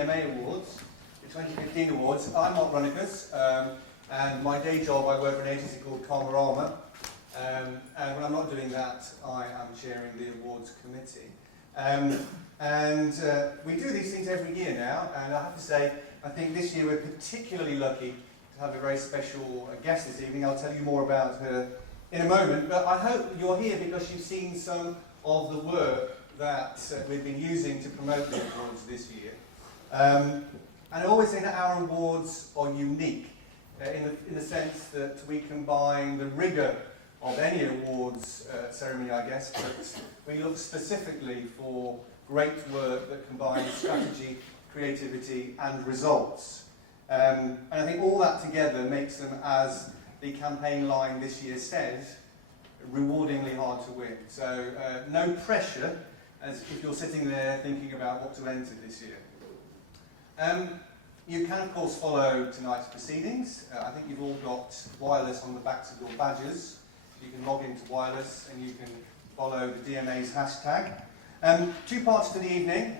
DMA Awards, the 2015 awards. I'm Mark Runacus, and my day job, I work for an agency called Karmarama. And when I'm not doing that, I am chairing the awards committee. We do these things every year now, and I have to say, I think this year we're particularly lucky to have a very special guest this evening. I'll tell you more about her in a moment, but I hope you're here because you've seen some of the work that we've been using to promote the awards this year. And I always say that our awards are unique in the sense that we combine the rigour of any awards ceremony, I guess, but we look specifically for great work that combines strategy, creativity and results. And I think all that together makes them, as the campaign line this year says, rewardingly hard to win. So no pressure as if you're sitting there thinking about what to enter this year. You can of course follow tonight's proceedings. I think you've all got wireless on the backs of your badges. You can log into wireless and you can follow the DMA's hashtag. 2 parts to the evening.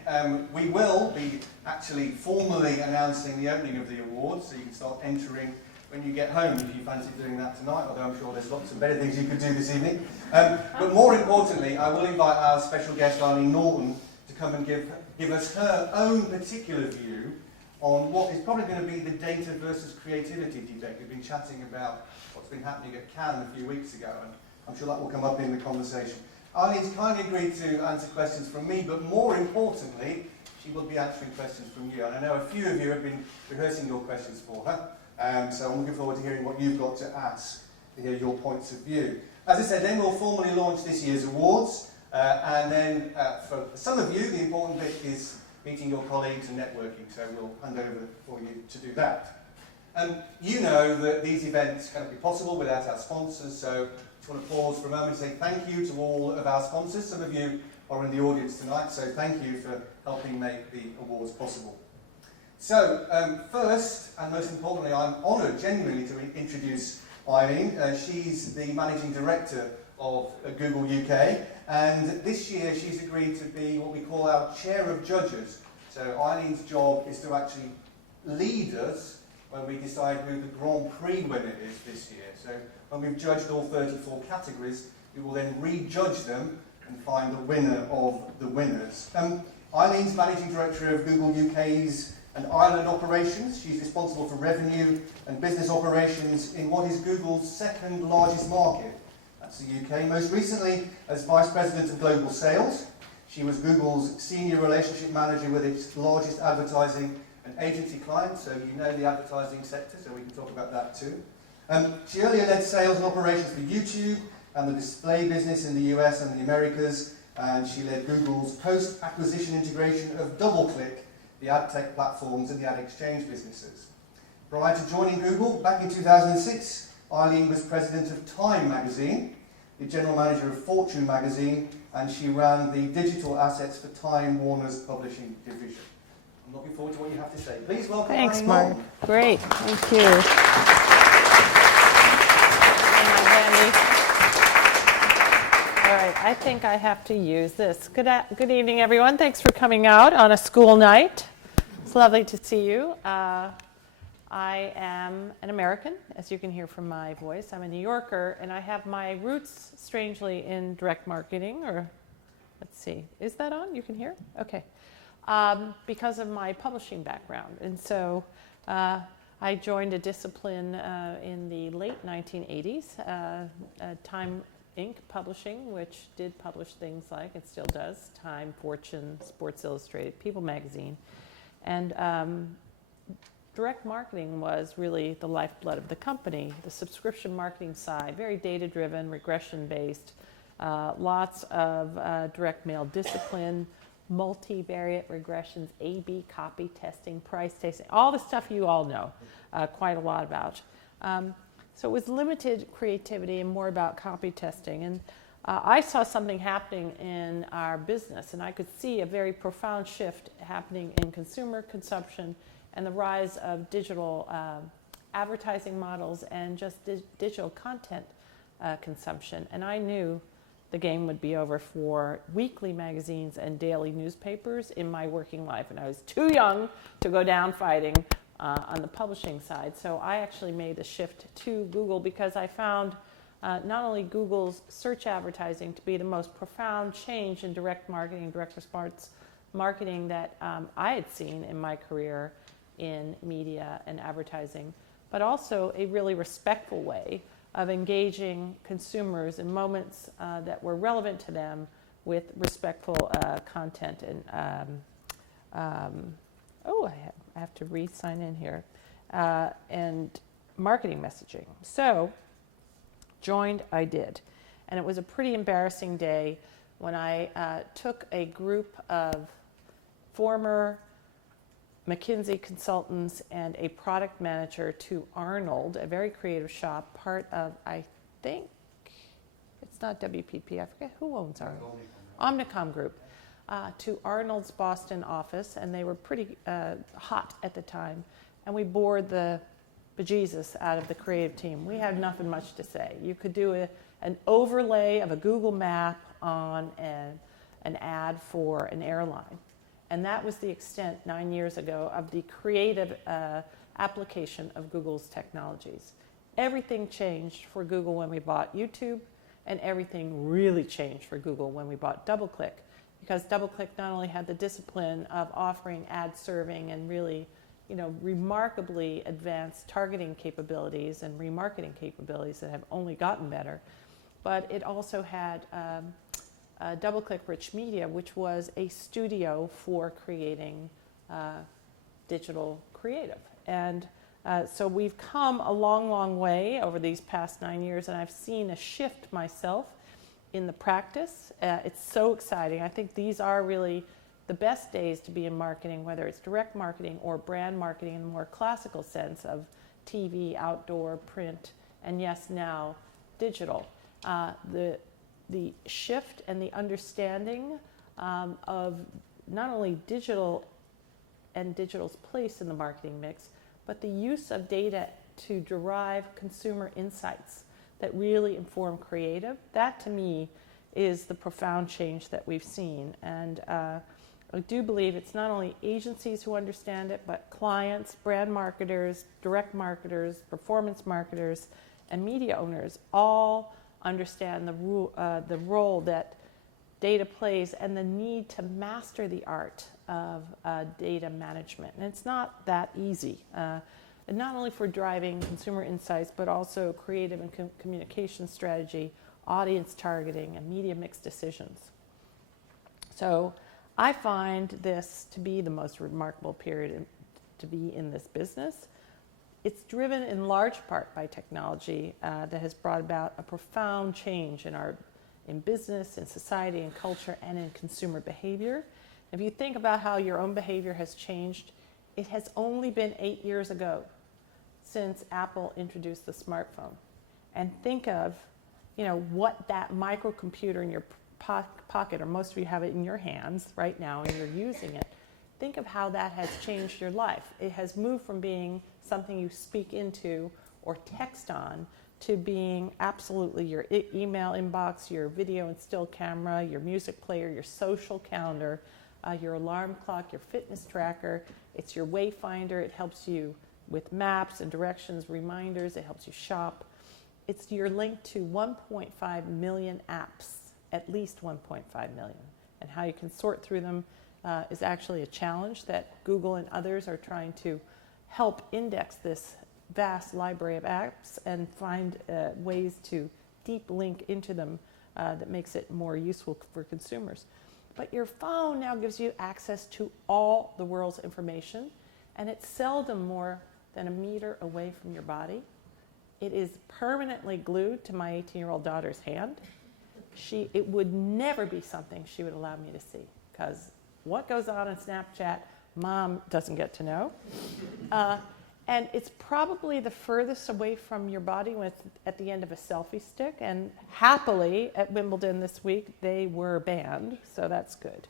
We will be actually formally announcing the opening of the awards, so you can start entering when you get home if you fancy doing that tonight, although I'm sure there's lots of better things you could do this evening. But more importantly, I will invite our special guest, Eileen Naughton, to come and give us her own particular view on what is probably going to be the data versus creativity debate. We've been chatting about what's been happening at Cannes a few weeks ago, and I'm sure that will come up in the conversation. Eileen's kindly agreed to answer questions from me, but more importantly, she will be answering questions from you. And I know a few of you have been rehearsing your questions for her, so I'm looking forward to hearing what you've got to ask, to hear your points of view. As I said, then we'll formally launch this year's awards, and then for some of you, the important bit is meeting your colleagues and networking, so we'll hand over for you to do that. You know that these events cannot be possible without our sponsors, so I just want to pause for a moment and say thank you to all of our sponsors. Some of you are in the audience tonight, so thank you for helping make the awards possible. So, first and most importantly, I'm honoured genuinely to introduce Eileen. She's the Managing Director of Google UK, and this year she's agreed to be what we call our Chair of Judges. So Eileen's job is to actually lead us when we decide who the Grand Prix winner is this year. So when we've judged all 34 categories, we will then re-judge them and find the winner of the winners. Eileen's Managing Director of Google UK's and Ireland operations. She's responsible for revenue and business operations in what is Google's second largest market. That's the UK. Most recently, as Vice President of Global Sales, she was Google's Senior Relationship Manager with its largest advertising and agency clients, so you know the advertising sector, so we can talk about that too. She earlier led sales and operations for YouTube and the display business in the US and the Americas, and she led Google's post-acquisition integration of DoubleClick, the ad tech platforms and the ad exchange businesses. Prior to joining Google, back in 2006, Eileen was president of Time magazine, the general manager of Fortune magazine, and she ran the digital assets for Time Warner's publishing division. I'm looking forward to what you have to say. Please welcome Eileen. Thanks, Mark. Great, thank you. All right, I think I have to use this. Good evening, everyone. Thanks for coming out on a school night. It's lovely to see you. I am an American, as you can hear from my voice. I'm a New Yorker, and I have my roots, strangely, in direct marketing, or let's see, is that on? You can hear? Okay. Because of my publishing background. And so I joined a discipline in the late 1980s, Time Inc. Publishing, which did publish things like, it still does, Time, Fortune, Sports Illustrated, People Magazine. And direct marketing was really the lifeblood of the company. The subscription marketing side, very data-driven, regression-based, lots of direct mail discipline, multivariate regressions, A/B copy testing, price testing, all the stuff you all know quite a lot about. So it was limited creativity and more about copy testing. And I saw something happening in our business, and I could see a very profound shift happening in consumer consumption and the rise of digital advertising models and just digital content consumption. And I knew the game would be over for weekly magazines and daily newspapers in my working life. And I was too young to go down fighting on the publishing side. So I actually made the shift to Google because I found not only Google's search advertising to be the most profound change in direct marketing, direct response marketing that I had seen in my career in media and advertising, but also a really respectful way of engaging consumers in moments that were relevant to them with respectful content. And I have to re-sign in here. And marketing messaging. So, joined I did. And it was a pretty embarrassing day when I took a group of former McKinsey consultants and a product manager to Arnold, a very creative shop, part of, I think, it's not WPP, I forget who owns Arnold. Omnicom Group, to Arnold's Boston office, and they were pretty hot at the time. And we bored the bejesus out of the creative team. We had nothing much to say. You could do an overlay of a Google map on an ad for an airline. And that was the extent 9 years ago of the creative application of Google's technologies. Everything changed for Google when we bought YouTube, and everything really changed for Google when we bought DoubleClick, because DoubleClick not only had the discipline of offering ad serving and really, remarkably advanced targeting capabilities and remarketing capabilities that have only gotten better, but it also had DoubleClick Rich Media, which was a studio for creating digital creative. And so we've come a long, long way over these past 9 years, and I've seen a shift myself in the practice. It's so exciting. I think these are really the best days to be in marketing, whether it's direct marketing or brand marketing in the more classical sense of TV, outdoor, print, and yes, now digital. The shift and the understanding of not only digital and digital's place in the marketing mix, but the use of data to derive consumer insights that really inform creative. That to me is the profound change that we've seen. And I do believe it's not only agencies who understand it, but clients, brand marketers, direct marketers, performance marketers, and media owners all understand the role that data plays and the need to master the art of data management. And it's not that easy. And not only for driving consumer insights, but also creative and communication strategy, audience targeting, and media mix decisions. So I find this to be the most remarkable period to be in this business. It's driven in large part by technology that has brought about a profound change in business, in society, in culture, and in consumer behavior. If you think about how your own behavior has changed, it has only been 8 years ago since Apple introduced the smartphone. And think of, what that microcomputer in your pocket, or most of you have it in your hands right now and you're using it. Think of how that has changed your life. It has moved from being something you speak into or text on to being absolutely your email inbox, your video and still camera, your music player, your social calendar, your alarm clock, your fitness tracker. It's your wayfinder. It helps you with maps and directions, reminders. It helps you shop. It's your link to 1.5 million apps, at least 1.5 million. And how you can sort through them is actually a challenge that Google and others are trying to help index this vast library of apps and find ways to deep link into them that makes it more useful for consumers. But your phone now gives you access to all the world's information, and it's seldom more than a meter away from your body. It is permanently glued to my 18-year-old daughter's hand. It would never be something she would allow me to see, because what goes on in Snapchat, Mom doesn't get to know. And it's probably the furthest away from your body at the end of a selfie stick. And happily, at Wimbledon this week, they were banned, so that's good.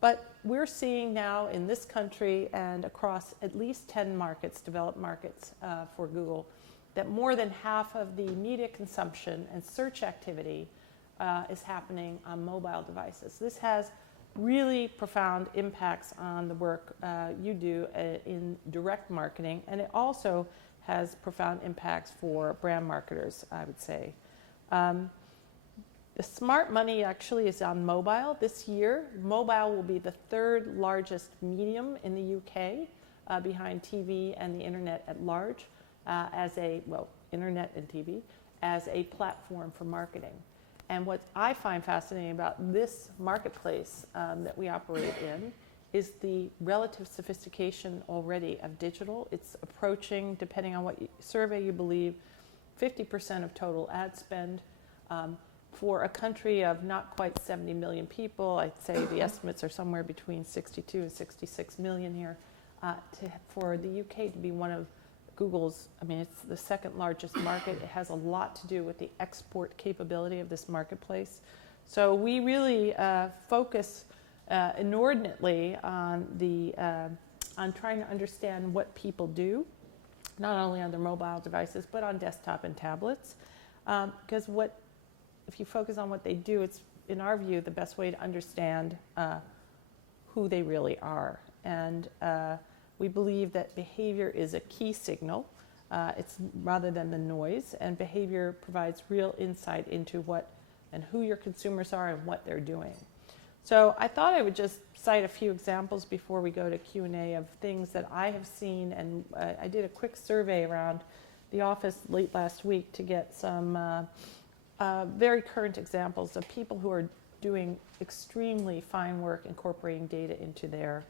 But we're seeing now in this country and across at least 10 markets, developed markets for Google, that more than half of the media consumption and search activity is happening on mobile devices. This has really profound impacts on the work you do in direct marketing, and it also has profound impacts for brand marketers, I would say. The smart money actually is on mobile. This year, mobile will be the third largest medium in the UK, behind TV and the internet at large, internet and TV, as a platform for marketing. And what I find fascinating about this marketplace that we operate in is the relative sophistication already of digital. It's approaching, depending on what survey you believe, 50% of total ad spend. For a country of not quite 70 million people, I'd say the estimates are somewhere between 62 and 66 million here. For the UK to be one of Google's, it's the second largest market. It has a lot to do with the export capability of this marketplace. So we really focus inordinately on on trying to understand what people do, not only on their mobile devices, but on desktop and tablets. Because if you focus on what they do, it's, in our view, the best way to understand who they really are. And we believe that behavior is a key signal. It's rather than the noise, and behavior provides real insight into what and who your consumers are and what they're doing. So I thought I would just cite a few examples before we go to Q&A of things that I have seen, and I did a quick survey around the office late last week to get some very current examples of people who are doing extremely fine work incorporating data into their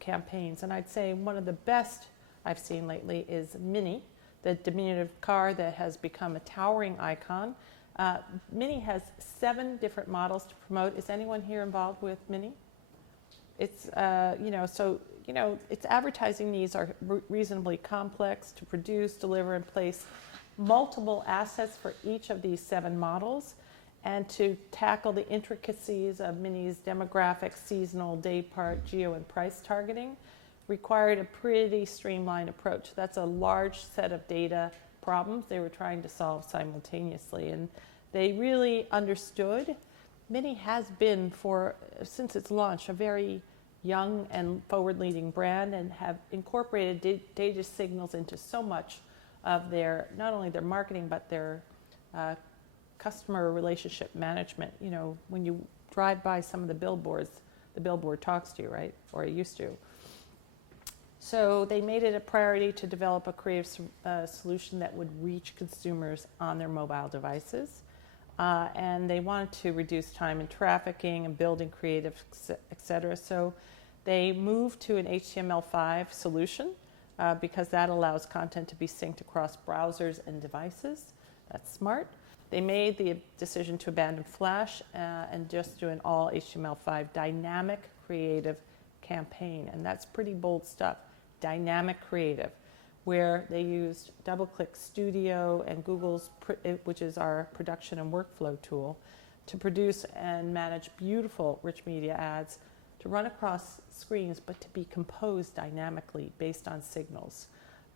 campaigns. And I'd say one of the best I've seen lately is Mini, the diminutive car that has become a towering icon. Mini has 7 different models to promote. Is anyone here involved with Mini? It's, its advertising needs are reasonably complex to produce, deliver, and place multiple assets for each of these 7 models, and to tackle the intricacies of Mini's demographic, seasonal, day part, geo, and price targeting required a pretty streamlined approach. That's a large set of data problems they were trying to solve simultaneously, and they really understood. Mini has been, since its launch, a very young and forward-leading brand, and have incorporated data signals into so much of their, not only their marketing, but their customer relationship management. You know, when you drive by some of the billboards, the billboard talks to you, right? Or it used to. So they made it a priority to develop a creative solution that would reach consumers on their mobile devices. And they wanted to reduce time in trafficking and building creative, et cetera. So they moved to an HTML5 solution because that allows content to be synced across browsers and devices. That's smart. They made the decision to abandon Flash and just do an all HTML5 dynamic creative campaign. And that's pretty bold stuff. Dynamic creative, where they used DoubleClick Studio and Google's, which is our production and workflow tool, to produce and manage beautiful rich media ads to run across screens, but to be composed dynamically based on signals.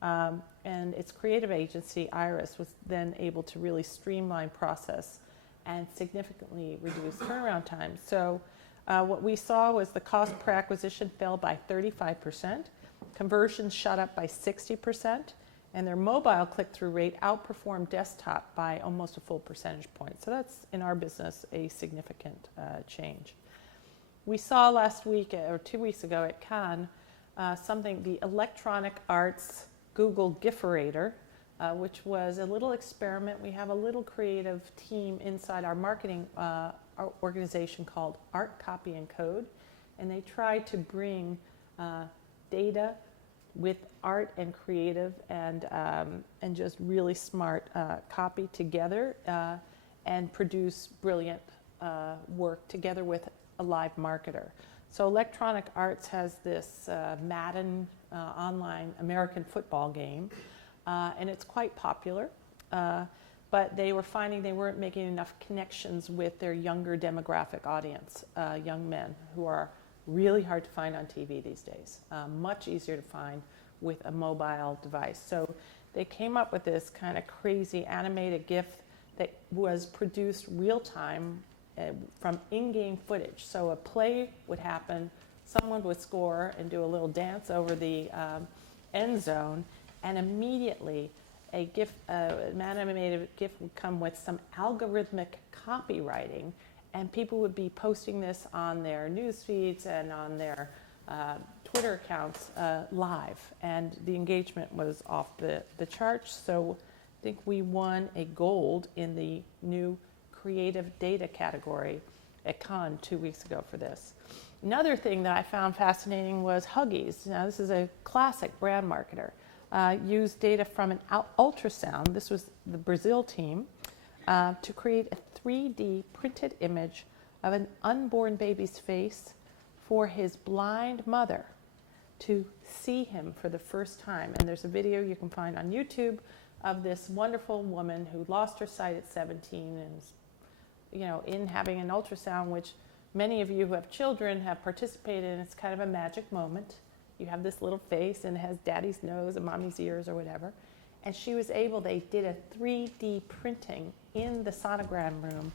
And its creative agency, Iris, was then able to really streamline process and significantly reduce turnaround time. So what we saw was the cost per acquisition fell by 35%, conversions shot up by 60%, and their mobile click-through rate outperformed desktop by almost a full percentage point. So that's, in our business, a significant change. We saw last week, or 2 weeks ago at Cannes, the Electronic Arts Google Giferator, which was a little experiment. We have a little creative team inside our marketing our organization called Art, Copy, and Code, and they tried to bring data with art and creative and just really smart copy together and produce brilliant work together with a live marketer. So Electronic Arts has this Madden online American football game, and it's quite popular, but they were finding they weren't making enough connections with their younger demographic audience, young men who are really hard to find on TV these days, much easier to find with a mobile device. So they came up with this kind of crazy animated GIF that was produced real time from in-game footage. So a play would happen, someone would score and do a little dance over the end zone, and immediately an animated GIF would come with some algorithmic copywriting, and people would be posting this on their news feeds and on their Twitter accounts live, and the engagement was off the charts. So I think we won a gold in the new creative data category at Cannes 2 weeks ago for this. Another thing that I found fascinating was Huggies. Now, this is a classic brand marketer. Used data from an ultrasound, this was the Brazil team, to create a 3D printed image of an unborn baby's face for his blind mother to see him for the first time. And there's a video you can find on YouTube of this wonderful woman who lost her sight at 17 and is, in having an ultrasound, which many of you who have children have participated in. It's kind of a magic moment. You have this little face and it has daddy's nose and mommy's ears or whatever. And she was able, they did a 3D printing in the sonogram room,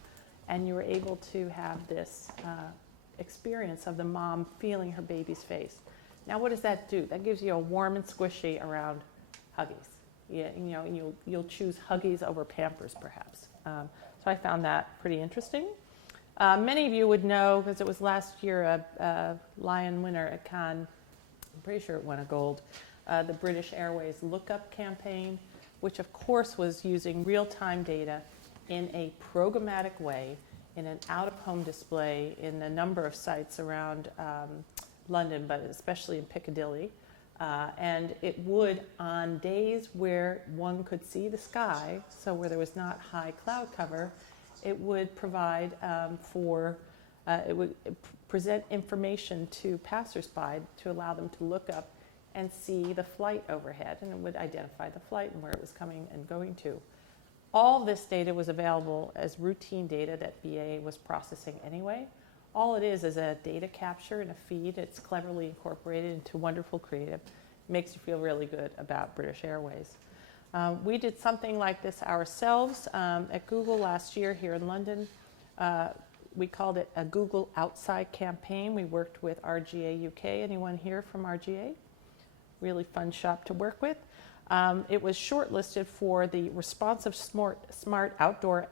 and you were able to have this experience of the mom feeling her baby's face. Now, what does that do? That gives you a warm and squishy around Huggies. You'll choose Huggies over Pampers, perhaps. So I found that pretty interesting. Many of you would know, because it was last year a Lion winner at Cannes, I'm pretty sure it won a gold, the British Airways Lookup campaign, which of course was using real-time data in a programmatic way in an out-of-home display in a number of sites around London, but especially in Piccadilly. And it would, on days where one could see the sky, so where there was not high cloud cover, it would provide it would present information to passersby to allow them to look up and see the flight overhead, and it would identify the flight and where it was coming and going to. All this data was available as routine data that BA was processing anyway. All it is a data capture and a feed. It's cleverly incorporated into wonderful creative. Makes you feel really good about British Airways. We did something like this ourselves at Google last year here in London. We called it a Google Outside campaign. We worked with RGA UK. Anyone here from RGA? Really fun shop to work with. It was shortlisted for the responsive smart outdoor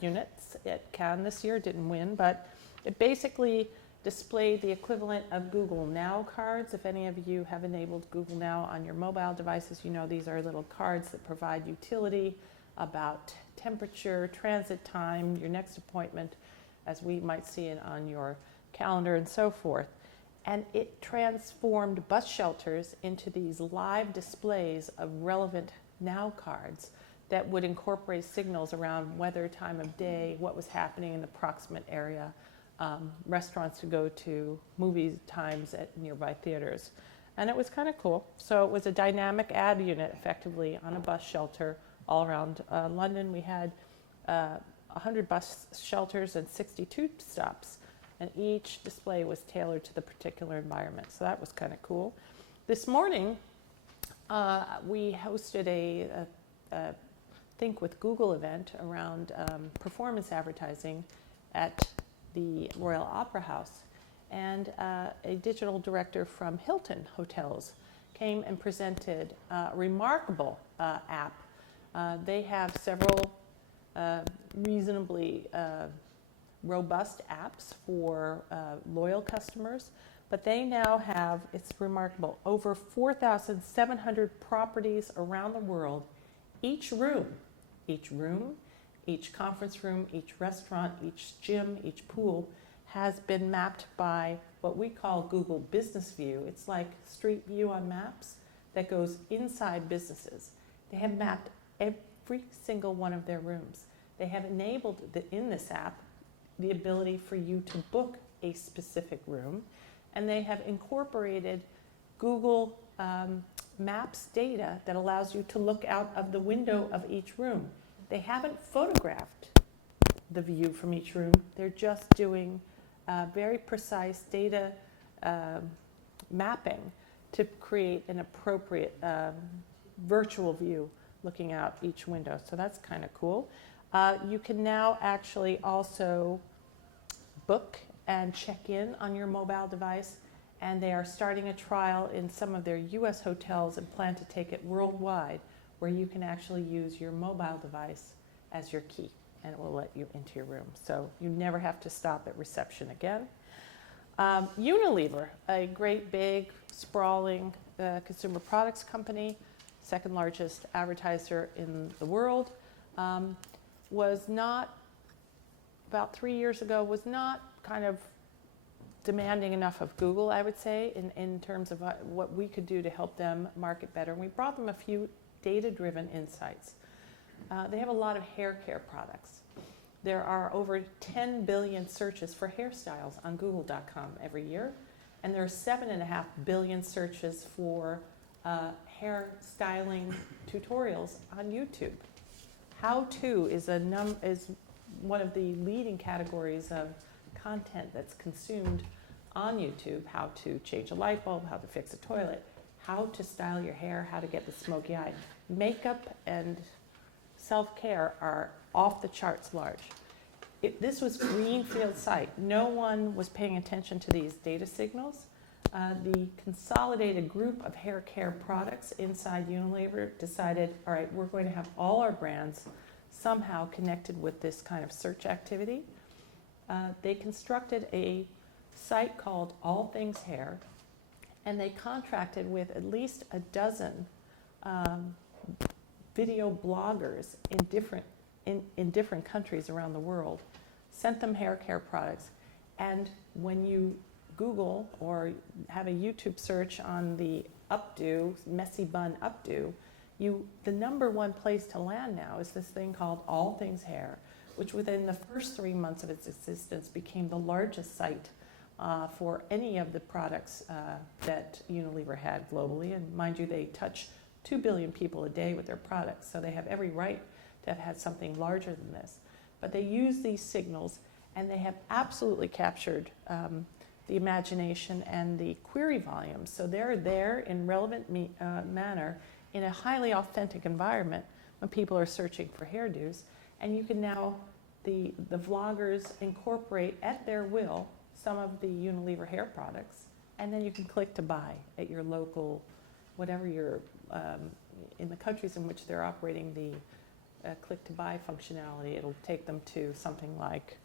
units at Cannes this year. Didn't win, but it basically displayed the equivalent of Google Now cards. If any of you have enabled Google Now on your mobile devices, you know these are little cards that provide utility about temperature, transit time, your next appointment, as we might see it on your calendar and so forth. And it transformed bus shelters into these live displays of relevant Now cards that would incorporate signals around weather, time of day, what was happening in the proximate area, restaurants to go to, movie times at nearby theaters. And it was kind of cool. So it was a dynamic ad unit effectively on a bus shelter all around London. We had 100 bus shelters and 62 stops, and each display was tailored to the particular environment. So that was kind of cool. This morning, we hosted a Think with Google event around performance advertising at the Royal Opera House. And a digital director from Hilton Hotels came and presented a remarkable app. They have several reasonably robust apps for loyal customers, but they now have, it's remarkable, over 4,700 properties around the world. Each room, each conference room, each restaurant, each gym, each pool has been mapped by what we call Google Business View. It's like Street View on maps that goes inside businesses. They have mapped every single one of their rooms. They have enabled in this app the ability for you to book a specific room, and they have incorporated Google Maps data that allows you to look out of the window of each room. They haven't photographed the view from each room. They're just doing very precise data mapping to create an appropriate virtual view looking out each window. So that's kind of cool. You can now actually also book and check in on your mobile device, and they are starting a trial in some of their US hotels and plan to take it worldwide, where you can actually use your mobile device as your key, and it will let you into your room. So you never have to stop at reception again. Unilever, a great big sprawling consumer products company, second largest advertiser in the world, was not, about 3 years ago, was not kind of demanding enough of Google, I would say, in terms of what we could do to help them market better. And we brought them a few data-driven insights. They have a lot of hair care products. There are over 10 billion searches for hairstyles on google.com every year, and there are 7.5 billion searches for hair styling tutorials on YouTube. How-to is one of the leading categories of content that's consumed on YouTube. How to change a light bulb, how to fix a toilet, how to style your hair, how to get the smoky eye. Makeup and self-care are off the charts large. This was greenfield site. No one was paying attention to these data signals. The consolidated group of hair care products inside Unilever decided, all right, we're going to have all our brands somehow connected with this kind of search activity. They constructed a site called All Things Hair, and they contracted with at least a dozen video bloggers in different countries around the world, sent them hair care products, and when you Google or have a YouTube search on the updo, messy bun updo, the number one place to land now is this thing called All Things Hair, which within the first 3 months of its existence became the largest site for any of the products that Unilever had globally. And mind you, they touch 2 billion people a day with their products, so they have every right to have had something larger than this. But they use these signals, and they have absolutely captured the imagination and the query volume. So they're there in relevant manner in a highly authentic environment when people are searching for hairdos. And you can now, the vloggers incorporate at their will some of the Unilever hair products, and then you can click to buy at your local, whatever you're, in the countries in which they're operating the click to buy functionality, it'll take them to something like,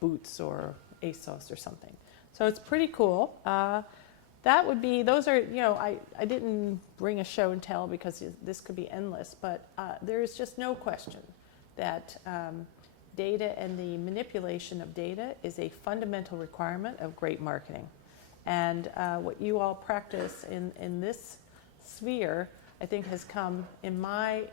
Boots or ASOS or something. So it's pretty cool. That would be, those are, I didn't bring a show and tell because this could be endless, but there is just no question that data and the manipulation of data is a fundamental requirement of great marketing. And what you all practice in this sphere, I think, has come in my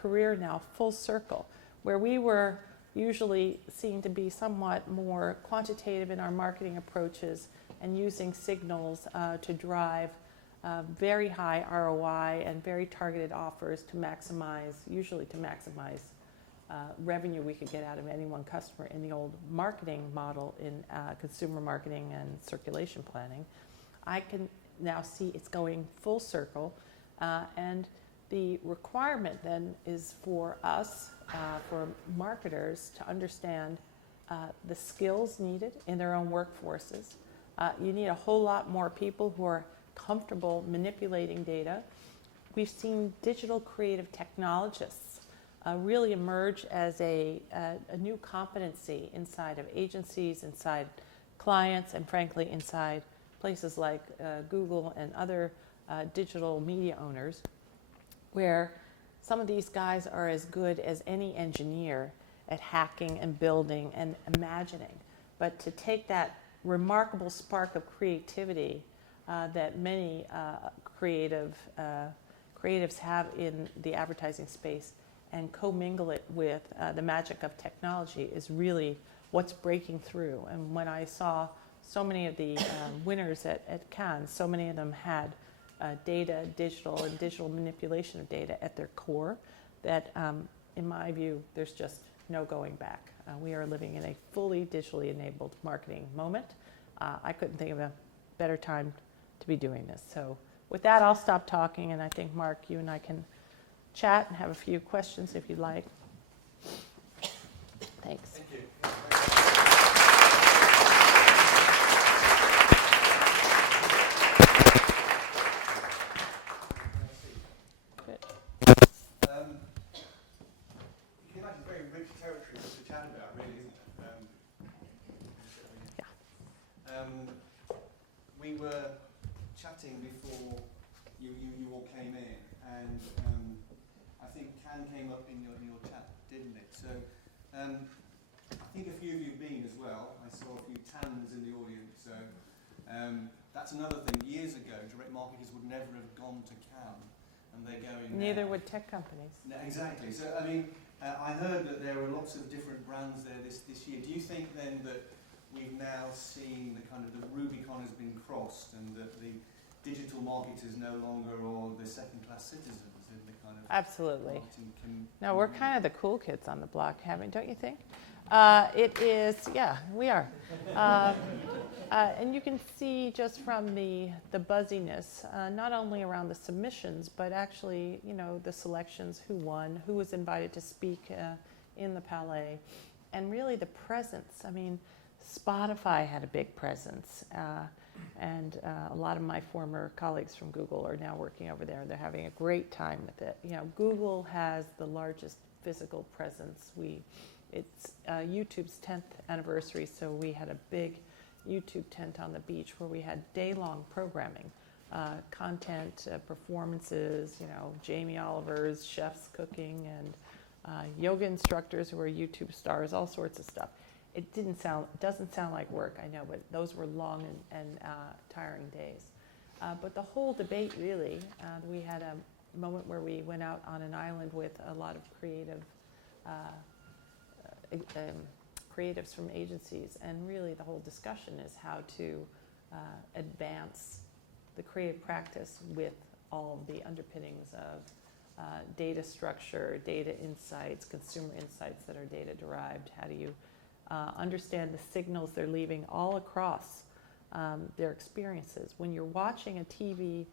career now full circle, where we were usually seen to be somewhat more quantitative in our marketing approaches and using signals to drive very high ROI and very targeted offers to maximize, revenue we could get out of any one customer in the old marketing model in consumer marketing and circulation planning. I can now see it's going full circle, and the requirement then is for us, for marketers, to understand the skills needed in their own workforces. You need a whole lot more people who are comfortable manipulating data. We've seen digital creative technologists really emerge as a new competency inside of agencies, inside clients, and frankly inside places like Google and other digital media owners, where some of these guys are as good as any engineer at hacking and building and imagining. But to take that remarkable spark of creativity that many creatives have in the advertising space and commingle it with the magic of technology is really what's breaking through. And when I saw so many of the winners at Cannes, so many of them had data, digital, and digital manipulation of data at their core, that in my view, there's just no going back. We are living in a fully digitally enabled marketing moment. I couldn't think of a better time to be doing this. So with that, I'll stop talking, and I think, Mark, you and I can chat and have a few questions if you'd like. Thanks. Thank you. Good. You can imagine very rich territory to chat about, really, isn't it? We were chatting before you all came in, and I think Can came up in your chat, didn't it? So I think a few of you have been as well. I saw a few Tans in the audience. So that's another thing. Years ago, direct marketers would never have gone to Cannes, and they're going Neither now. would tech companies. No, exactly. So I mean, I heard that there were lots of different brands there this year. Do you think then that we've now seen the kind of the Rubicon has been crossed, and that the digital marketers no longer are the second-class citizens in the kind of Absolutely. marketing No, we're kind of the cool kids on the block, don't you think? It is, yeah, we are. And you can see just from the buzziness, not only around the submissions, but actually, the selections, who won, who was invited to speak in the Palais, and really the presence. I mean, Spotify had a big presence, and a lot of my former colleagues from Google are now working over there, and they're having a great time with it. Google has the largest physical presence. It's YouTube's 10th anniversary, so we had a big YouTube tent on the beach where we had day-long programming, content, performances, Jamie Oliver's chefs cooking, and yoga instructors who are YouTube stars, all sorts of stuff. It doesn't sound like work, I know, but those were long and tiring days. But the whole debate, really, we had a moment where we went out on an island with a lot of creatives from agencies, and really the whole discussion is how to advance the creative practice with all of the underpinnings of data structure, data insights, consumer insights that are data derived. How do you understand the signals they're leaving all across their experiences? When you're watching a TV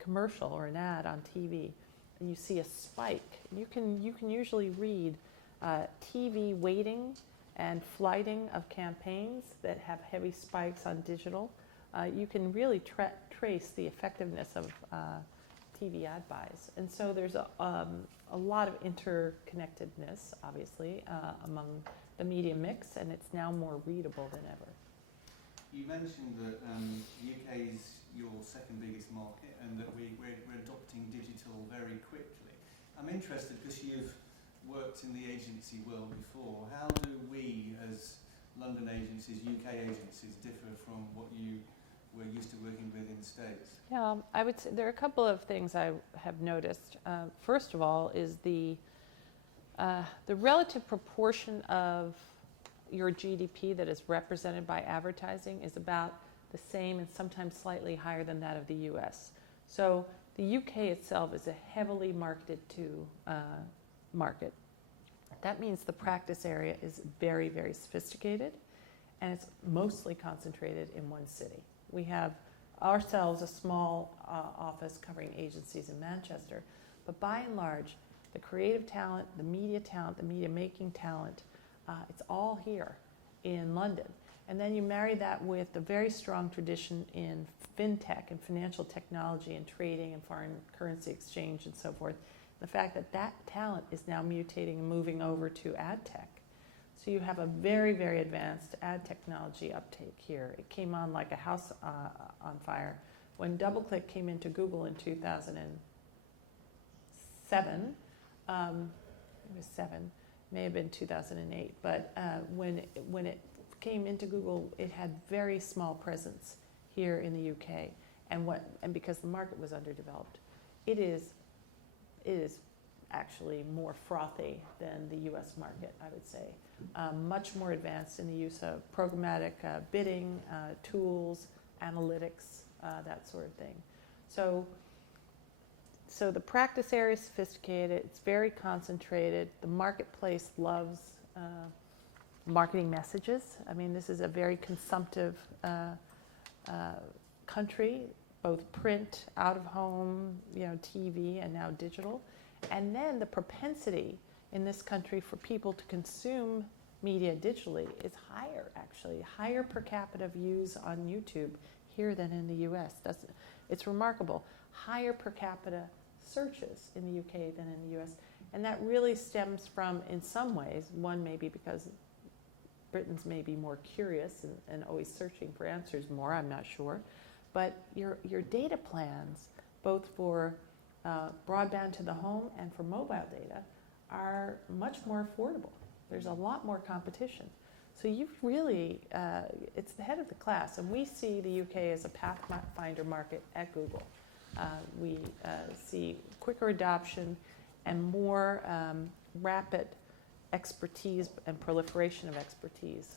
commercial or an ad on TV and you see a spike, you can usually read TV weighting and flighting of campaigns that have heavy spikes on digital. You can really trace the effectiveness of TV ad buys. And so there's a lot of interconnectedness, obviously, among the media mix, and it's now more readable than ever. You mentioned that the UK is your second biggest market, and that we're adopting digital very quickly. I'm interested because you've worked in the agency world before. How do we, as London agencies, UK agencies, differ from what you were used to working with in the States? Yeah, I would say there are a couple of things I have noticed. First of all is the relative proportion of your GDP that is represented by advertising is about the same and sometimes slightly higher than that of the US. So the UK itself is a heavily marketed to market. That means the practice area is very, very sophisticated, and it's mostly concentrated in one city. We have ourselves a small office covering agencies in Manchester, but by and large, the creative talent, the media making talent, it's all here in London. And then you marry that with the very strong tradition in fintech and financial technology and trading and foreign currency exchange and so forth. The fact that that talent is now mutating and moving over to ad tech. So you have a very, very advanced ad technology uptake here. It came on like a house on fire. When DoubleClick came into Google in 2007, it was 7, may have been 2008, but when it came into Google, it had very small presence here in the UK, and because the market was underdeveloped, it is actually more frothy than the US market, I would say. Much more advanced in the use of programmatic bidding, tools, analytics, that sort of thing. So the practice area is sophisticated, it's very concentrated, the marketplace loves marketing messages. I mean, this is a very consumptive country, both print, out of home, TV, and now digital. And then the propensity in this country for people to consume media digitally is higher, actually, higher per capita views on YouTube here than in the US. It's remarkable. Higher per capita searches in the UK than in the US. And that really stems from, in some ways, one maybe because Britons may be more curious and always searching for answers more, I'm not sure. But your data plans, both for broadband to the home and for mobile data, are much more affordable. There's a lot more competition. So you've really, it's the head of the class, and we see the UK as a pathfinder market at Google. We see quicker adoption and more rapid expertise and proliferation of expertise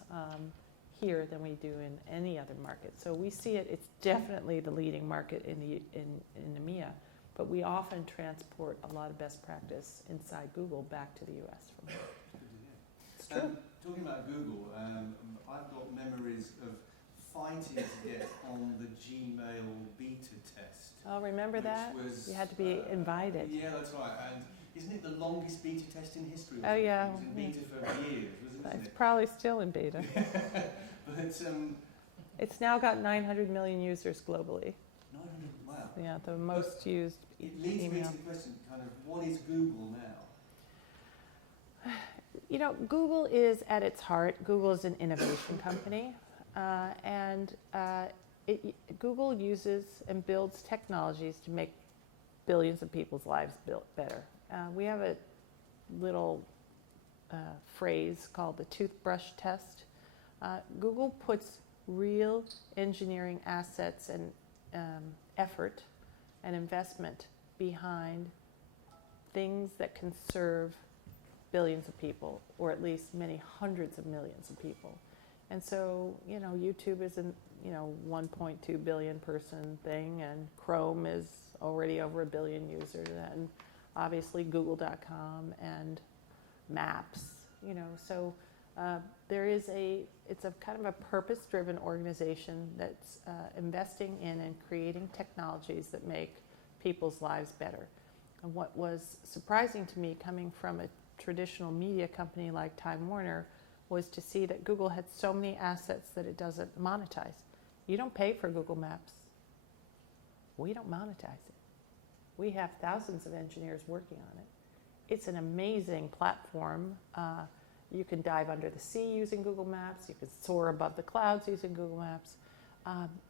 here than we do in any other market. So we see it's definitely the leading market in EMEA, but we often transport a lot of best practice inside Google back to the US from here. It's true. Talking about Google, I've got memories of fighting to get on the Gmail beta test. Oh, remember that? You had to be invited. Yeah, that's right. And isn't it the longest beta test in history? Oh, yeah. It was in beta for years, wasn't it? It's probably still in beta. But it's now got 900 million users globally. 900, wow. Yeah, the most used It leads me to the question, kind of, what is Google now? You know, Google is at its heart, Google is an innovation company. Google uses and builds technologies to make billions of people's lives better. We have a little phrase called the toothbrush test. Google puts real engineering assets and effort and investment behind things that can serve billions of people, or at least many hundreds of millions of people. And so, you know, YouTube is a 1.2 billion person thing, and Chrome is already over 1 billion users, and obviously Google.com and Maps, you know. So it's a kind of a purpose-driven organization that's investing in and creating technologies that make people's lives better. And what was surprising to me, coming from a traditional media company like Time Warner, was to see that Google had so many assets that it doesn't monetize. You don't pay for Google Maps. We don't monetize it. We have thousands of engineers working on it. It's an amazing platform. You can dive under the sea using Google Maps. You can soar above the clouds using Google Maps.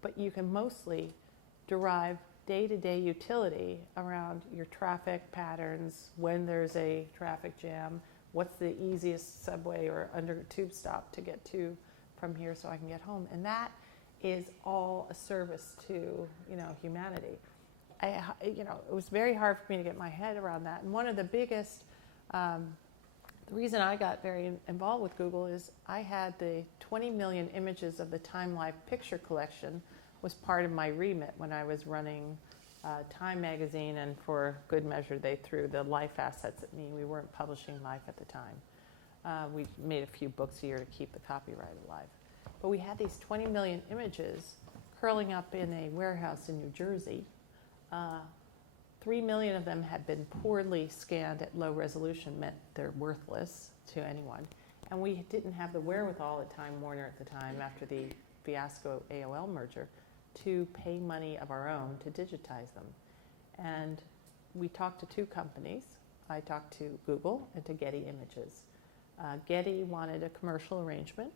But you can mostly derive day-to-day utility around your traffic patterns, when there's a traffic jam, what's the easiest subway or under tube stop to get to from here so I can get home. And that is all a service to, you know, humanity. It was very hard for me to get my head around that. And one of the biggest, the reason I got very involved with Google is I had the 20 million images of the Time Life picture collection was part of my remit when I was running Time magazine, and for good measure they threw the Life assets at me. We weren't publishing Life at the time. We made a few books a year to keep the copyright alive. But we had these 20 million images curling up in a warehouse in New Jersey. 3 million of them had been poorly scanned at low resolution, meant they're worthless to anyone. And we didn't have the wherewithal at Time Warner at the time, after the fiasco AOL merger, to pay money of our own to digitize them. And we talked to two companies. I talked to Google and to Getty Images. Getty wanted a commercial arrangement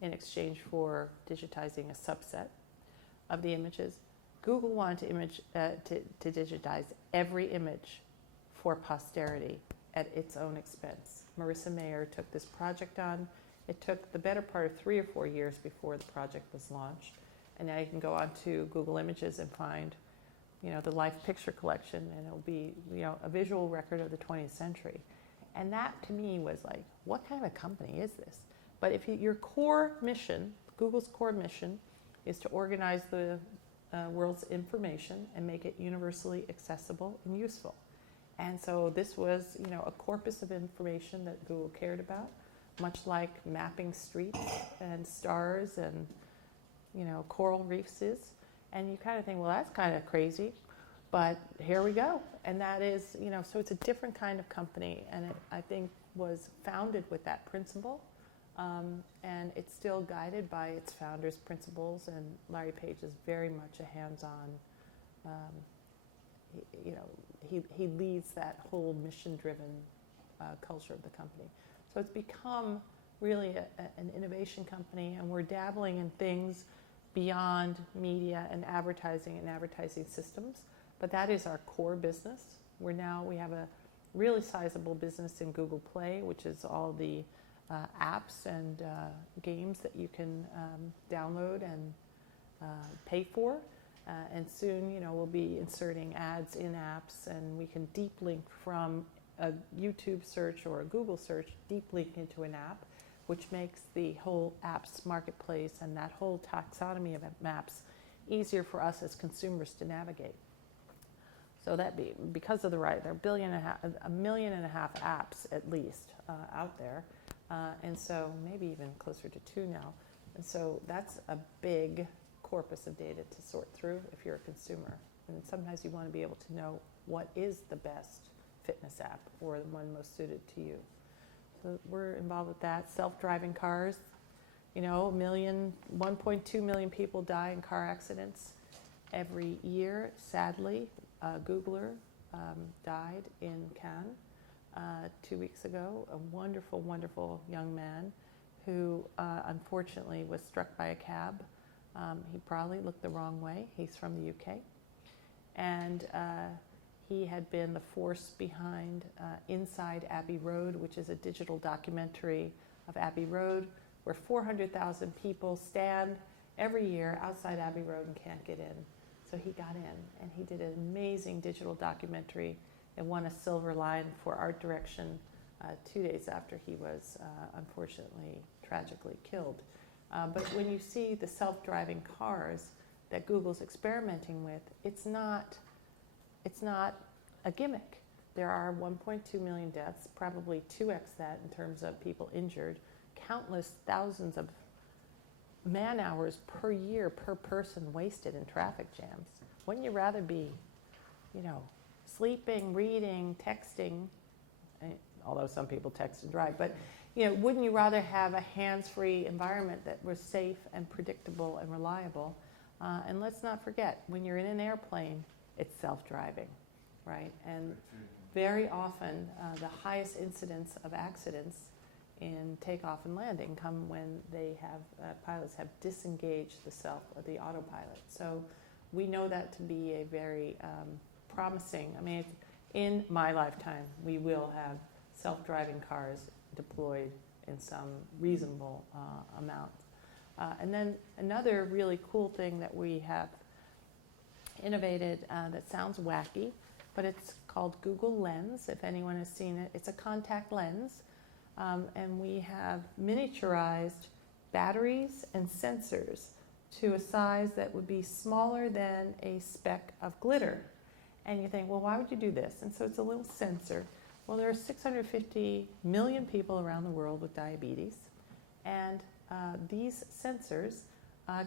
in exchange for digitizing a subset of the images. Google wanted to digitize every image for posterity at its own expense. Marissa Mayer took this project on. It took the better part of 3 or 4 years before the project was launched. And now you can go onto Google Images and find, you know, the Life picture collection, and it'll be, you know, a visual record of the 20th century. And that to me was like, what kind of company is this? But if your core mission, Google's core mission, is to organize the world's information and make it universally accessible and useful. And so this was, you know, a corpus of information that Google cared about, much like mapping streets and stars and, you know, coral reefs is. And you kind of think, well, that's kind of crazy. But here we go. And that is, so it's a different kind of company. And it, I think, was founded with that principle. And it's still guided by its founder's principles. And Larry Page is very much a hands-on, he leads that whole mission-driven culture of the company. So it's become really an innovation company, and we're dabbling in things beyond media and advertising systems. But that is our core business. We have a really sizable business in Google Play, which is all the apps and games that you can download and pay for. And soon, we'll be inserting ads in apps, and we can deep link from a YouTube search or a Google search, deep link into an app, which makes the whole apps marketplace and that whole taxonomy of maps easier for us as consumers to navigate. So because of the right, there are 1.5 million apps at least out there, and so maybe even closer to 2 now. And so that's a big corpus of data to sort through if you're a consumer. And sometimes you want to be able to know what is the best fitness app or the one most suited to you. So we're involved with that. Self-driving cars, 1.2 million people die in car accidents every year. Sadly, a Googler died in Cannes 2 weeks ago. A wonderful, wonderful young man who unfortunately was struck by a cab. He probably looked the wrong way. He's from the UK. And he had been the force behind Inside Abbey Road, which is a digital documentary of Abbey Road, where 400,000 people stand every year outside Abbey Road and can't get in. So he got in, and he did an amazing digital documentary and won a Silver Lion for art direction 2 days after he was unfortunately, tragically killed. But when you see the self-driving cars that Google's experimenting with, it's not a gimmick. There are 1.2 million deaths, probably 2x that in terms of people injured, countless thousands of man-hours per year per person wasted in traffic jams. Wouldn't you rather be, sleeping, reading, texting, although some people text and drive, but wouldn't you rather have a hands-free environment that was safe and predictable and reliable? And let's not forget, when you're in an airplane, it's self-driving, right? And very often, the highest incidence of accidents in takeoff and landing come when pilots have disengaged the autopilot. So we know that to be a very promising, in my lifetime, we will have self-driving cars deployed in some reasonable amount. And then another really cool thing that we have innovated that sounds wacky, but it's called Google Lens, if anyone has seen it. It's a contact lens, and we have miniaturized batteries and sensors to a size that would be smaller than a speck of glitter. And you think, well, why would you do this? And so it's a little sensor. Well, there are 650 million people around the world with diabetes, and these sensors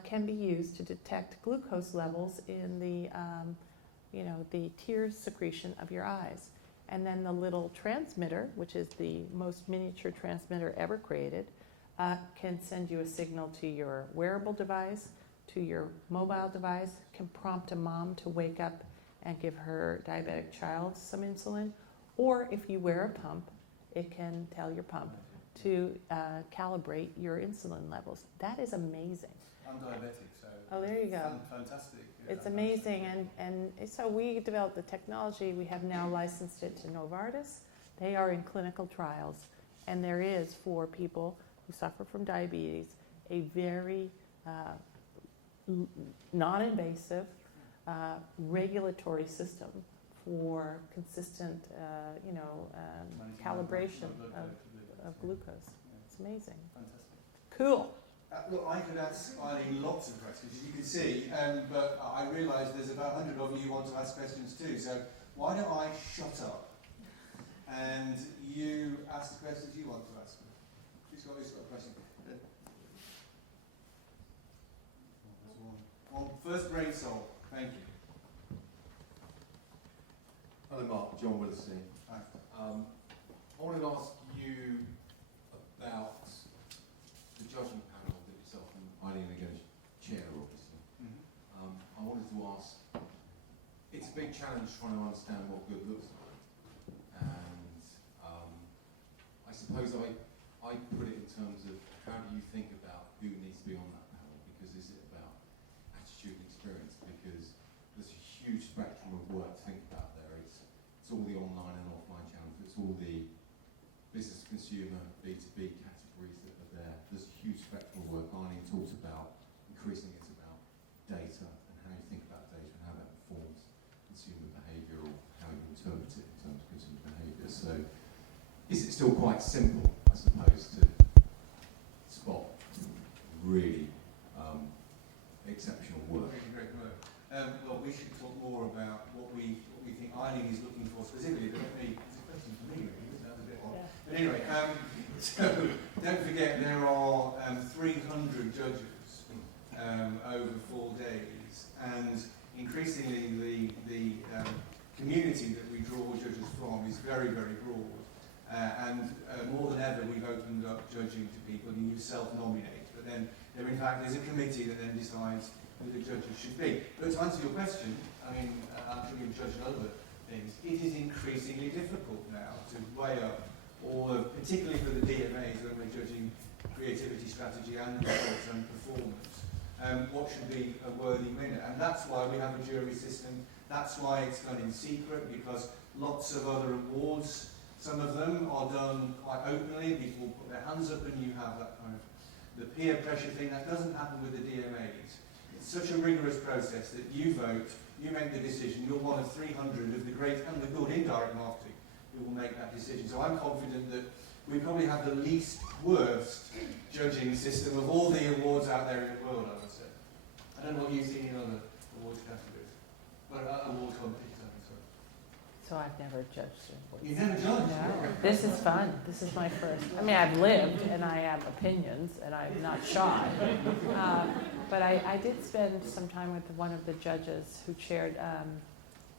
can be used to detect glucose levels in the tear secretion of your eyes. And then the little transmitter, which is the most miniature transmitter ever created, can send you a signal to your wearable device, to your mobile device, can prompt a mom to wake up and give her diabetic child some insulin. Or if you wear a pump, it can tell your pump to calibrate your insulin levels. That is amazing. I'm diabetic, so oh, there you go. Fantastic. It's amazing, and so we developed the technology. We have now licensed it to Novartis. They are in clinical trials, and there is, for people who suffer from diabetes, a very non-invasive regulatory system for consistent, calibration of glucose. It's amazing. Fantastic. Cool. Look, I could ask Eileen lots of questions, as you can see, but I realise there's about 100 of you who want to ask questions too, so why don't I shut up and you ask the questions you want to ask? Who's got a question? There's one. First brain soul, thank you. John Willesey. Hi. I wanted to ask you about the judging panel that yourself and Eileen are going to chair, obviously. I wanted to ask, it's a big challenge trying to understand what good looks like. And I suppose I put it in terms of how do you think about who needs to be on that panel? Because is it about attitude and experience? Because there's a huge spectrum of work to think about there. It's all the online and offline channels. It's all the business consumer, B2B categories that are there. There's a huge spectrum of work. Eileen talks about increasingly it's about data and how you think about data and how that informs consumer behaviour or how you interpret it in terms of consumer behaviour. So is it still quite simple, I suppose, to spot really exceptional work? Great work. Well, we should talk more about what we think Eileen is looking for specifically, but let me, it's a question for me really, isn't that a bit odd? Yeah. But anyway, so don't forget there are 300 judges over 4 days, and increasingly the community that we draw judges from is very, very broad. And more than ever, we've opened up judging to people, and you self-nominate. But then there, in fact, is a committee that then decides who the judges should be. But to answer your question, I mean, I'm sure you've judged other things. It is increasingly difficult now to weigh up all of, particularly for the DMAs when we're judging creativity, strategy, and results and performance. What should be a worthy winner? And that's why we have a jury system. That's why it's done in secret, because lots of other awards, some of them are done quite openly. People put their hands up, and you have that kind of the peer pressure thing. That doesn't happen with the DMAs. It's such a rigorous process that you vote, you make the decision. You're one of 300 of the great and the good in direct marketing who will make that decision. So I'm confident that we probably have the least worst judging system of all the awards out there in the world, I would say. I don't know what you've seen in other awards categories. But awards competitions, I think so. So I've never judged awards. You've never judged? No, this is fun. This is my first. I mean, I've lived and I have opinions and I'm not shy. But I did spend some time with one of the judges who chaired,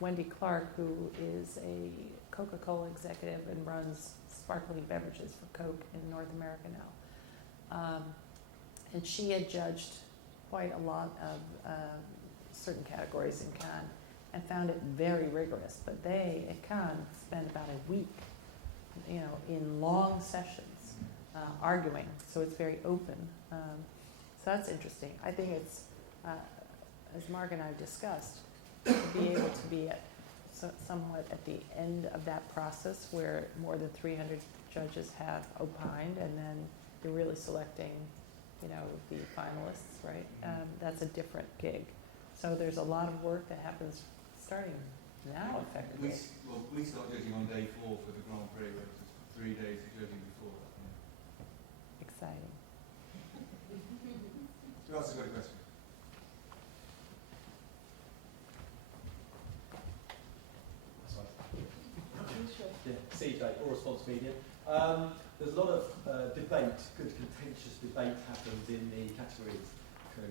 Wendy Clark, who is a Coca-Cola executive and runs sparkling beverages for Coke in North America now. And she had judged quite a lot of certain categories in Cannes and found it very rigorous. But they, at Cannes, spend about a week, in long sessions, arguing. So it's very open. So that's interesting. I think it's, as Mark and I discussed, to be able to be somewhat at the end of that process where more than 300 judges have opined, and then you're really selecting, the finalists, right? That's a different gig. So there's a lot of work that happens starting now, effectively. We start judging on day 4 for the Grand Prix, where it's 3 days of judging before that. Yeah. Exciting. Who else has got a question? Yeah, CJ, All Response Media. There's a lot of debate, good contentious debate happens in the categories.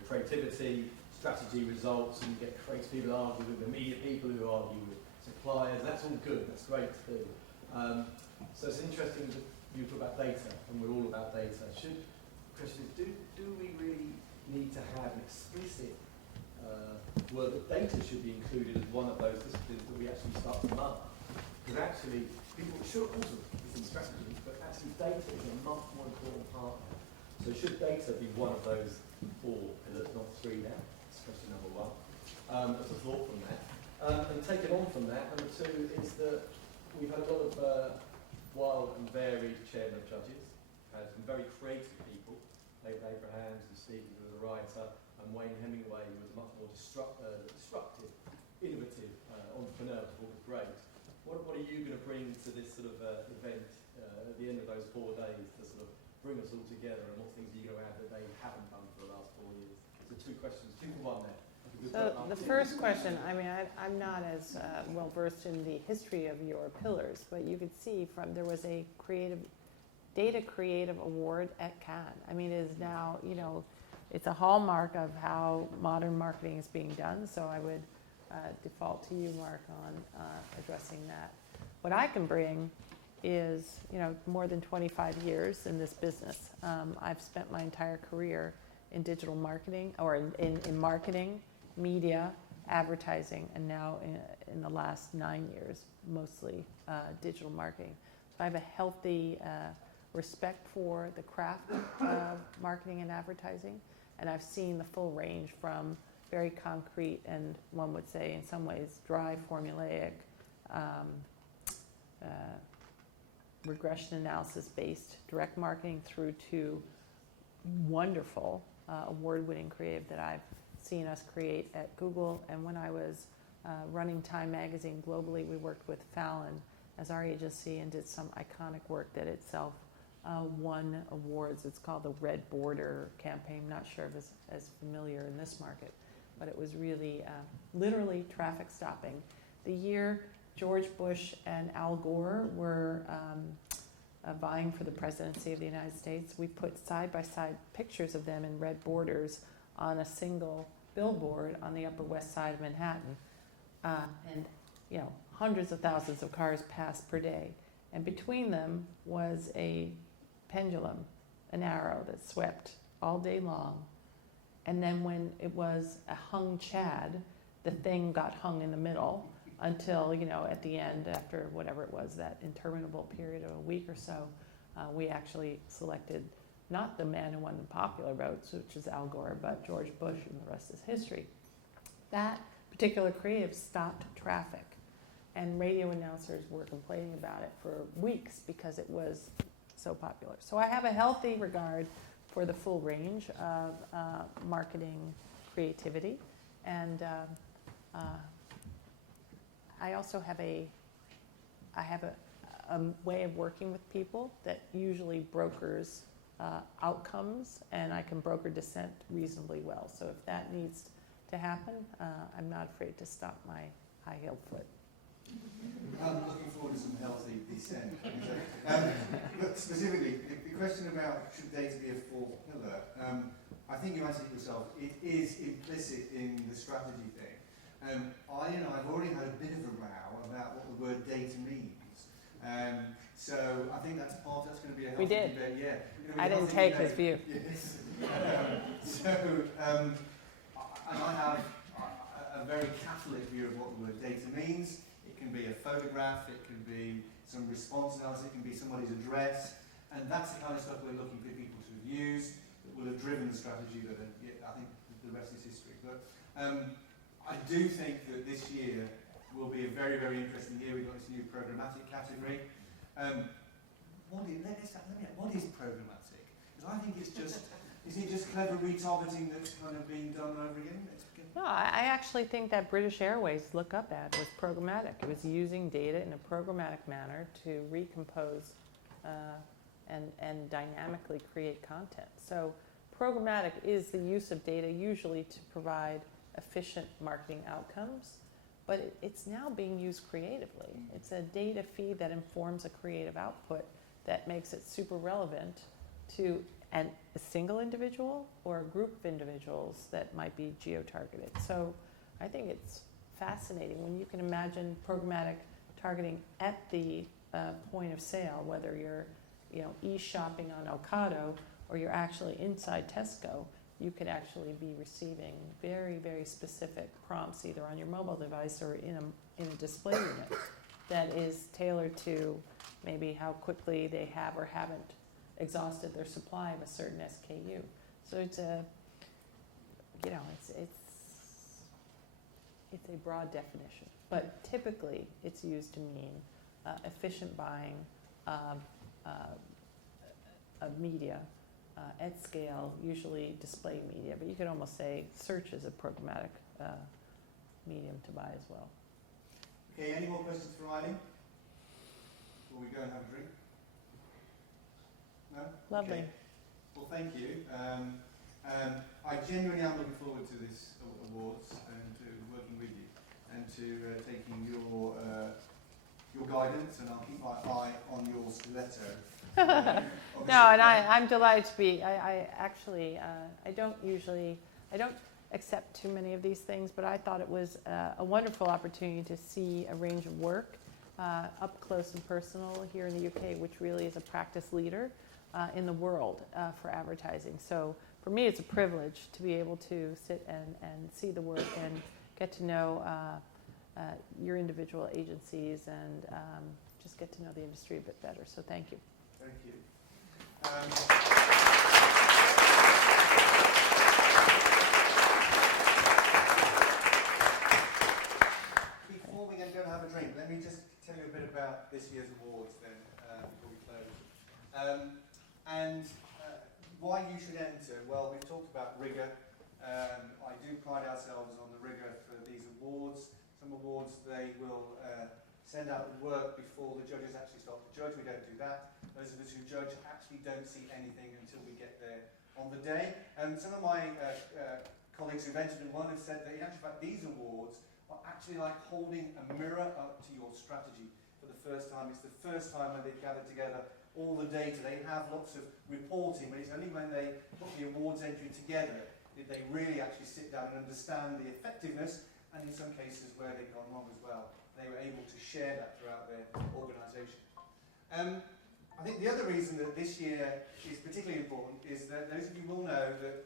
Creativity, strategy, results, and you get creative people argue with the media people who argue with suppliers. That's all good, that's great to do. So it's interesting that you talk about data, and we're all about data. Question is, do we really need to have an explicit word that data should be included as one of those disciplines that we actually start to mark? Because actually, people should also it's in strategy, but actually data is a much more important part. So should data be one of those 4 pillars, not 3 now? That's question number 1. As a thought from that. And taking on from that, number 2 is that we've had a lot of wild and varied chairman of judges, had some very creative people, David Abrahams and Stephen, who was a writer, and Wayne Hemingway, who was a much more disruptive, innovative entrepreneur, who was great. What are you going to bring to this sort of event at the end of those 4 days to sort of bring us all together, and what things are you going to add that they haven't done for the last 4 years? So 2 questions, 2 for 1 there. So the first question, I mean, I'm not as well versed in the history of your pillars, but you could see there was a data creative award at Cannes. I mean, it is now, it's a hallmark of how modern marketing is being done. So I default to you, Mark, on addressing that. What I can bring is, more than 25 years in this business. I've spent my entire career in digital marketing, or in marketing, media, advertising, and now in the last 9 years, mostly digital marketing. So I have a healthy respect for the craft of marketing and advertising, and I've seen the full range from very concrete and, one would say in some ways, dry, formulaic, regression analysis based direct marketing through to wonderful award-winning creative that I've seen us create at Google. And when I was running Time Magazine globally, we worked with Fallon as our agency and did some iconic work that itself won awards. It's called the Red Border campaign. I'm not sure if it's as familiar in this market, but it was really literally traffic stopping. The year George Bush and Al Gore were vying for the presidency of the United States, we put side-by-side pictures of them in red borders on a single billboard on the Upper West Side of Manhattan. And hundreds of thousands of cars passed per day. And between them was a pendulum, an arrow that swept all day long. And then when it was a hung chad, the thing got hung in the middle until, at the end, after whatever it was, that interminable period of a week or so, we actually selected not the man who won the popular votes, which is Al Gore, but George Bush, and the rest is history. That particular creative stopped traffic, and radio announcers were complaining about it for weeks because it was so popular. So I have a healthy regard for the full range of marketing creativity, and I also have a way of working with people that usually brokers outcomes, and I can broker dissent reasonably well. So if that needs to happen, I'm not afraid to stop my high-heeled foot. I'm looking forward to some healthy dissent. But specifically, the question about should data be a fourth pillar, I think you answered it yourself. It is implicit in the strategy thing. I've already had a bit of a row about what the word data means. So I think that's going to be a healthy debate. Yeah. I didn't take his view. Yes. And I have a very Catholic view of what the word data means. It can be a photograph, it can be some response analysis, it can be somebody's address, and that's the kind of stuff we're looking for people to use that will have driven the strategy that I think the rest is history. But I do think that this year will be a very, very interesting year. We've got this new programmatic category. What is programmatic? Because I think it's just, is it just clever retargeting that's kind of being done over again? No, I actually think that British Airways lookup ad was programmatic. It was using data in a programmatic manner to recompose and dynamically create content. So programmatic is the use of data usually to provide efficient marketing outcomes, but it's now being used creatively. It's a data feed that informs a creative output that makes it super relevant to a single individual or a group of individuals that might be geo-targeted. So I think it's fascinating when you can imagine programmatic targeting at the point of sale, whether you're e-shopping on Ocado or you're actually inside Tesco. You could actually be receiving very, very specific prompts either on your mobile device or in a display unit that is tailored to maybe how quickly they have or haven't exhausted their supply of a certain SKU. So it's it's a broad definition, but typically it's used to mean efficient buying of media at scale, usually display media, but you could almost say search is a programmatic medium to buy as well. Okay, any more questions for Eileen? Before we go and have a drink? No? Lovely. Okay. Well, thank you. I genuinely am looking forward to this awards and to working with you and to taking your guidance, and I'll keep my eye on your stiletto. No, and I'm delighted to be. I actually, I don't accept too many of these things, but I thought it was a wonderful opportunity to see a range of work up close and personal here in the UK, which really is a practice leader in the world for advertising. So for me, it's a privilege to be able to sit and see the work and get to know your individual agencies and just get to know the industry a bit better. So thank you. Thank you. Before we go and have a drink, let me just tell you a bit about this year's awards then, before we close. And why you should enter. Well, we've talked about rigour. I do pride ourselves on the rigour for these awards. Some awards, they will send out the work before the judges actually start to judge. We don't do that. Those of us who judge actually don't see anything until we get there on the day. And some of my colleagues who've entered in one have said that in actual fact these awards are actually like holding a mirror up to your strategy for the first time. It's the first time when they've gathered together all the data. They have lots of reporting, but it's only when they put the awards entry together that they really actually sit down and understand the effectiveness, and in some cases where they've gone wrong as well. They were able to share that throughout their organisation. I think the other reason that this year is particularly important is that those of you will know that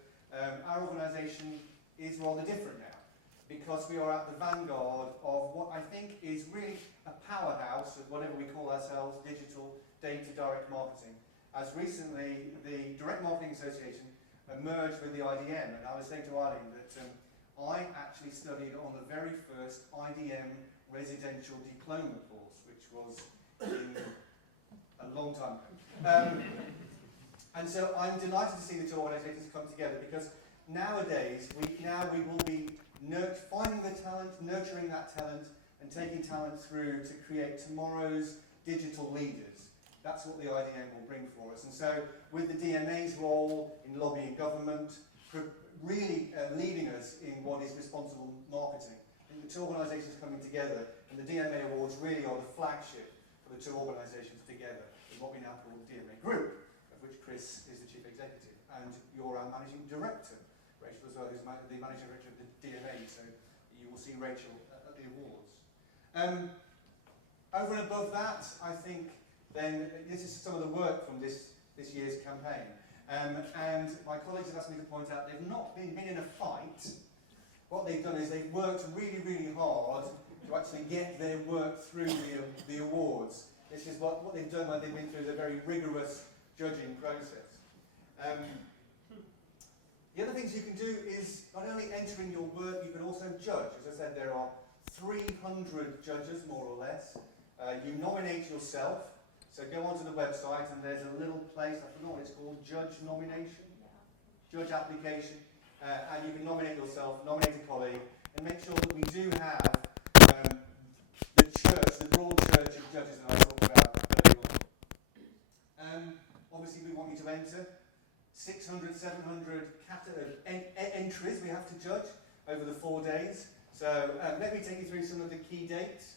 our organisation is rather different now, because we are at the vanguard of what I think is really a powerhouse of whatever we call ourselves, digital data direct marketing. As recently, the Direct Marketing Association merged with the IDM, and I was saying to Eileen that I actually studied on the very first IDM residential diploma course, which was in a long time ago. And so I'm delighted to see the two organisations come together, because nowadays we will be finding the talent, nurturing that talent, and taking talent through to create tomorrow's digital leaders. That's what the IDM will bring for us. And so with the DMA's role in lobbying government, really leading us in what is responsible marketing, I think the two organisations coming together, and the DMA Awards really are the flagship for the two organisations together in what we now call the DMA Group, of which Chris is the Chief Executive, and you're our Managing Director, Rachel as well, who's the Managing Director of the DMA, so you will see Rachel at the awards. Over and above that, I think then this is some of the work from this year's campaign. And my colleagues have asked me to point out they've not been in a fight. What they've done is they've worked really, really hard to actually get their work through the awards. This is what they've done when they've been through the very rigorous judging process. The other things you can do is not only enter in your work, you can also judge. As I said, there are 300 judges, more or less. You nominate yourself. So go onto the website and there's a little place, I forgot what it's called, judge nomination, judge application, and you can nominate yourself, nominate a colleague, and make sure that we do have the church, the broad church of judges that I talked about earlier on. Obviously we want you to enter. 600, 700 entries we have to judge over the 4 days. So let me take you through some of the key dates.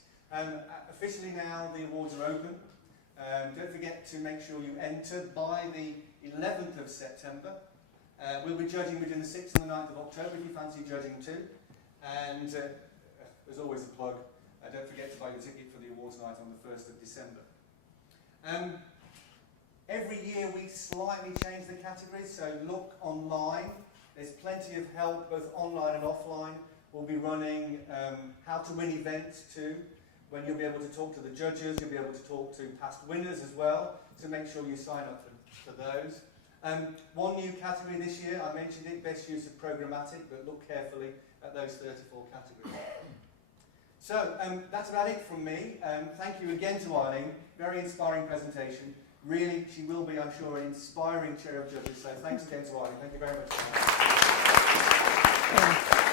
Officially now the awards are open. Don't forget to make sure you enter by the 11th of September. We'll be judging between the 6th and the 9th of October if you fancy judging too. And there's always a plug. Don't forget to buy your ticket for the awards night on the 1st of December. Every year we slightly change the categories, so look online. There's plenty of help both online and offline. We'll be running how to win events too, when you'll be able to talk to the judges, you'll be able to talk to past winners as well, so make sure you sign up for those. One new category this year, I mentioned it, best use of programmatic, but look carefully at those 34 categories. So that's about it from me. Thank you again to Eileen, very inspiring presentation. Really, she will be, I'm sure, an inspiring chair of judges, so thanks again to Eileen. Thank you very much.